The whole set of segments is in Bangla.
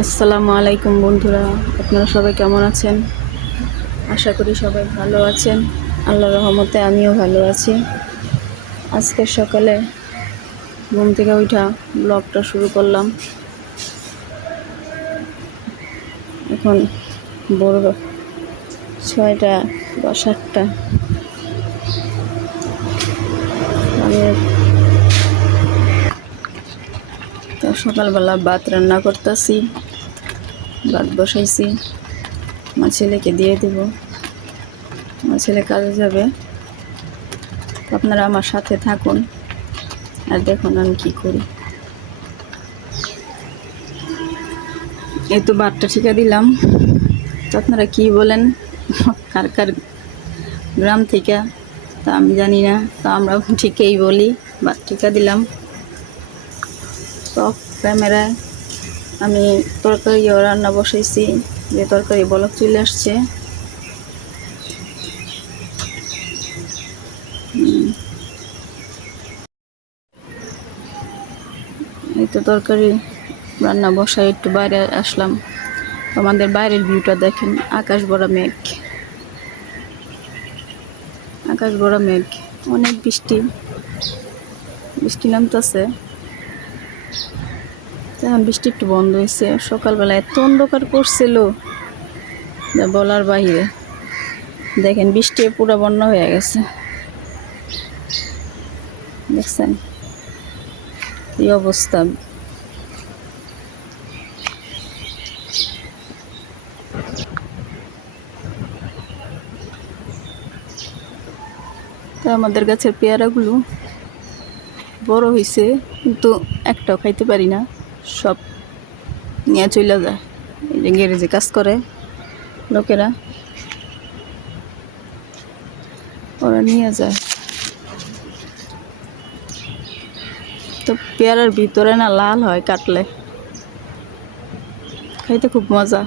আসসালামু আলাইকুম বন্ধুরা, আপনারা সবাই কেমন আছেন? আশা করি সবাই ভালো আছেন। আল্লাহর রহমতে আমিও ভালো আছি। আজকে সকালে ঘুম থেকে উঠা ব্লগটা শুরু করলাম। এখন বড় 6টা বা 7টা। আমি তো সকালবেলা ভাত রান্না করতেছি, ভাত বসাইছি, আমার ছেলেকে দিয়ে দেব। আমার ছেলে কাজে যাবে। আপনারা আমার সাথে থাকুন আর দেখুন আমি কি করি। এই তো ভাতটা ঠিকা দিলাম। তো আপনারা কি বলেন, কার কার গ্রাম থেকে তা আমি জানি না, তো আমরা ঠিকই বলি। ভাত ঠিকা দিলাম। তো ক্যামেরায় আমি তরকারিও রান্না বসাইছি, যে তরকারি বলক চলে আসছে। এই তো তরকারি রান্না বসাই একটু বাইরে আসলাম। আমাদের বাইরের ভিউটা দেখেন, আকাশ ভরা মেঘ, আকাশ ভরা মেঘ, অনেক বৃষ্টি বৃষ্টি নামতেছে। এখন বৃষ্টি একটু বন্ধ হয়েছে। সকালবেলা এত অন্ধকার করছিল যা বলার বাহিরে। দেখেন বৃষ্টি পুরো বন্যা হয়ে গেছে, দেখছেন এই অবস্থা। তো আমাদের গাছের পেয়ারাগুলো বড় হয়েছে, কিন্তু একটাও খাইতে পারি না, সব নিয়ে চলে যায়। এই যে গ্যারেজে কাজ করে লোকেরা, ওরা নিয়ে যায়। তো পেয়ারার ভিতরে না লাল হয়, কাটলে খাইতে খুব মজা।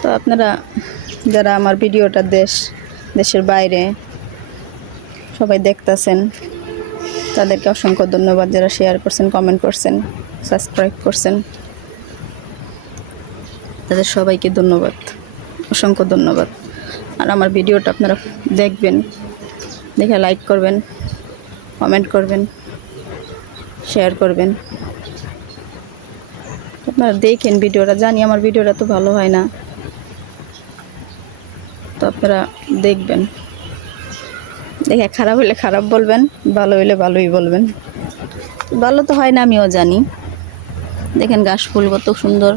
তো আপনারা যারা আমার ভিডিওটা দেশের বাইরে সবাই দেখতেছেন, তাদেরকে অসংখ্য ধন্যবাদ। যারা শেয়ার করছেন, কমেন্ট করছেন, সাবস্ক্রাইব করছেন, তাদের সবাইকে ধন্যবাদ, অসংখ্য ধন্যবাদ। আর আমার ভিডিওটা আপনারা দেখবেন, দেখে লাইক করবেন, কমেন্ট করবেন, শেয়ার করবেন। আপনারা দেখেন ভিডিওটা, জানি আমার ভিডিওটা তো ভালো হয় না, তো আপনারা দেখবেন, দেখে খারাপ হলে খারাপ বলবেন, ভালো হলে ভালোই বলবেন। ভালো তো হয় না আমিও জানি। দেখেন ঘাস ফুল কত সুন্দর।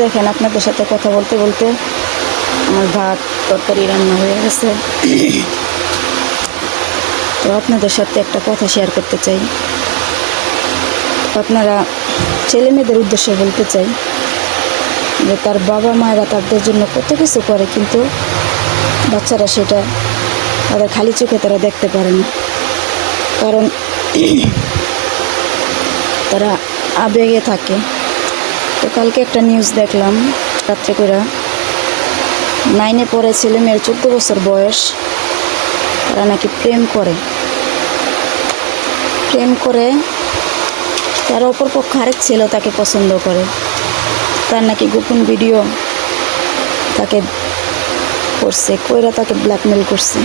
দেখেন আপনাদের সাথে কথা বলতে বলতে আমার ভাত তরকারি রান্না হয়ে গেছে। তো আপনাদের সাথে একটা কথা শেয়ার করতে চাই। আপনারা ছেলে মেয়েদের উদ্দেশ্যে বলতে চাই যে তার বাবা মায়েরা তাদের জন্য কত কিছু করে, কিন্তু বাচ্চারা সেটা তাদের খালি চোখে তারা দেখতে পারে না। কারণ তারা আবেগে থাকে। তো কালকে একটা নিউজ দেখলাম, রাত্রে করে 9-এ পড়ে ছেলে মেয়ের 14 বছর বয়স, তারা নাকি প্রেম করে তার অপরপক্ষ আরেক ছেলে তাকে পছন্দ করে। তার নাকি গোপন ভিডিও তাকে করছে, কইরা তাকে ব্ল্যাকমেল করছে।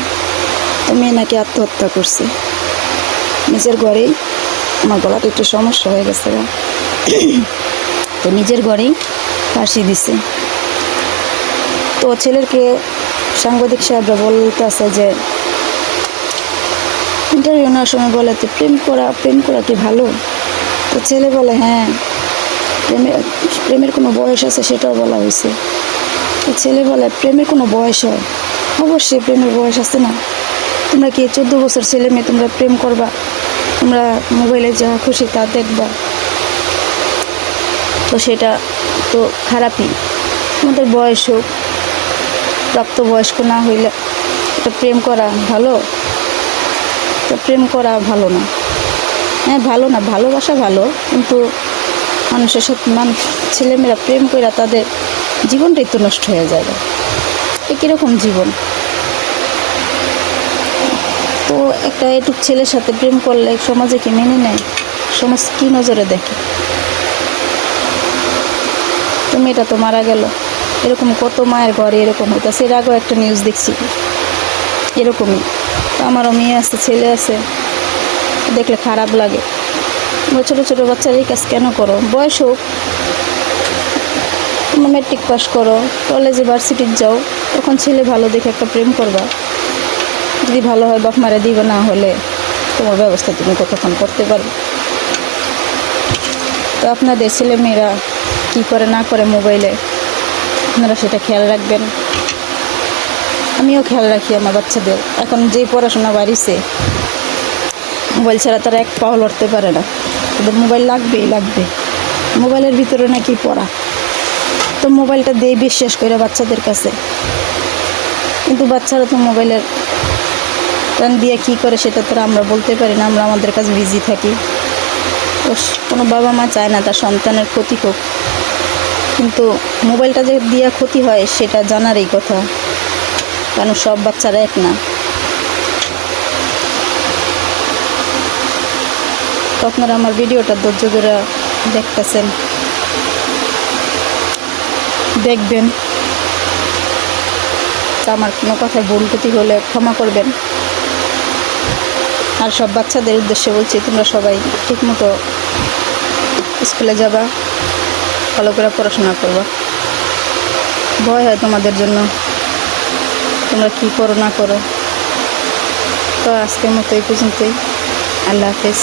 তো মেয়ে নাকি আত্মহত্যা করছে নিজের ঘরেই। আমার গলাটা একটু সমস্যা হয়ে গেছে, তো নিজের ঘরেই ফাঁসি দিছে। তো ছেলেরকে সাংবাদিক সাহেবরা বলতেছে যে ইন্টারভিউ নেওয়ার সময় বলে, তো প্রেম করা কি ভালো? তো ছেলে বলে হ্যাঁ, প্রেমের কোনো বয়স আছে, সেটাও বলা হয়েছে। তো ছেলে বলে প্রেমের কোনো বয়স হয়? অবশ্যই প্রেমের বয়স আছে না। তোমরা কি 14 বছর ছেলে মেয়ে তোমরা প্রেম করবা? তোমরা মোবাইলে যা খুশি তা দেখবা, তো সেটা তো খারাপই। আমাদের বয়স হোক, প্রাপ্তবয়স্ক না হইলে এটা প্রেম করা ভালো? তো প্রেম করা ভালো না। হ্যাঁ ভালো না, ভালোবাসা ভালো, কিন্তু মানুষের সাথে ছেলেমেয়েরা প্রেম করে তাদের জীবনটাই তো নষ্ট হয়ে যাবে। কীরকম জীবন? তো একটা এটুক ছেলের সাথে প্রেম করলে সমাজে কি মেনে নেয়? সমাজ কী নজরে দেখে? তো মেয়েটা তো মারা গেল, এরকম কত মায়ের ঘরে এরকম হইতাছে। এর আগেও একটা নিউজ দেখছি এরকমই। তো আমারও মেয়ে আছে, ছেলে আছে, দেখলে খারাপ লাগে। ছোটো ছোটো বাচ্চারা এই কাজ কেন করো? বয়স হোক, তোমরা ম্যাট্রিক পাস করো, কলেজে ভার্সিটির যাও, তখন ছেলে ভালো দেখে একটা প্রেম করবা। যদি ভালো হয় বাপ মারা দিবে, না হলে তোমার ব্যবস্থা তুমি কতক্ষণ করতে পারবে। তো আপনাদের ছেলে মেয়েরা কী করে না করে মোবাইলে, আপনারা সেটা খেয়াল রাখবেন। আমিও খেয়াল রাখি আমার বাচ্চাদের। এখন যে পড়াশোনা বাড়িছে, মোবাইল ছাড়া তারা এক পাও লড়তে পারে না, ওদের মোবাইল লাগবেই লাগবে। মোবাইলের ভিতরে নাকি পড়া, তো মোবাইলটা দেই বিশ্বাস করে বাচ্চাদের কাছে, কিন্তু বাচ্চারা তো মোবাইলের টান দিয়ে কী করে সেটা তো আমরা বলতে পারি না, আমরা আমাদের কাছে বিজি থাকি। তো কোনো বাবা মা চায় না তার সন্তানের ক্ষতি হোক, কিন্তু মোবাইলটা যে দিয়ে ক্ষতি হয় সেটা জানারই কথা, কারণ সব বাচ্চারা এক না। তো আপনারা আমার ভিডিওটা ধৈর্য ধরে দেখতেছেন, দেখবেন। তো আমার কোনো কথায় ভুল ত্রুটি হলে ক্ষমা করবেন। আর সব বাচ্চাদের উদ্দেশ্যে বলছি, তোমরা সবাই ঠিকমতো স্কুলে যাবা, ভালো করে পড়াশোনা করবা। ভয় হয় তোমাদের জন্য, তোমরা কী করো না করো। তো আজকের মতো এই পর্যন্তই। আল্লাহ হাফেজ।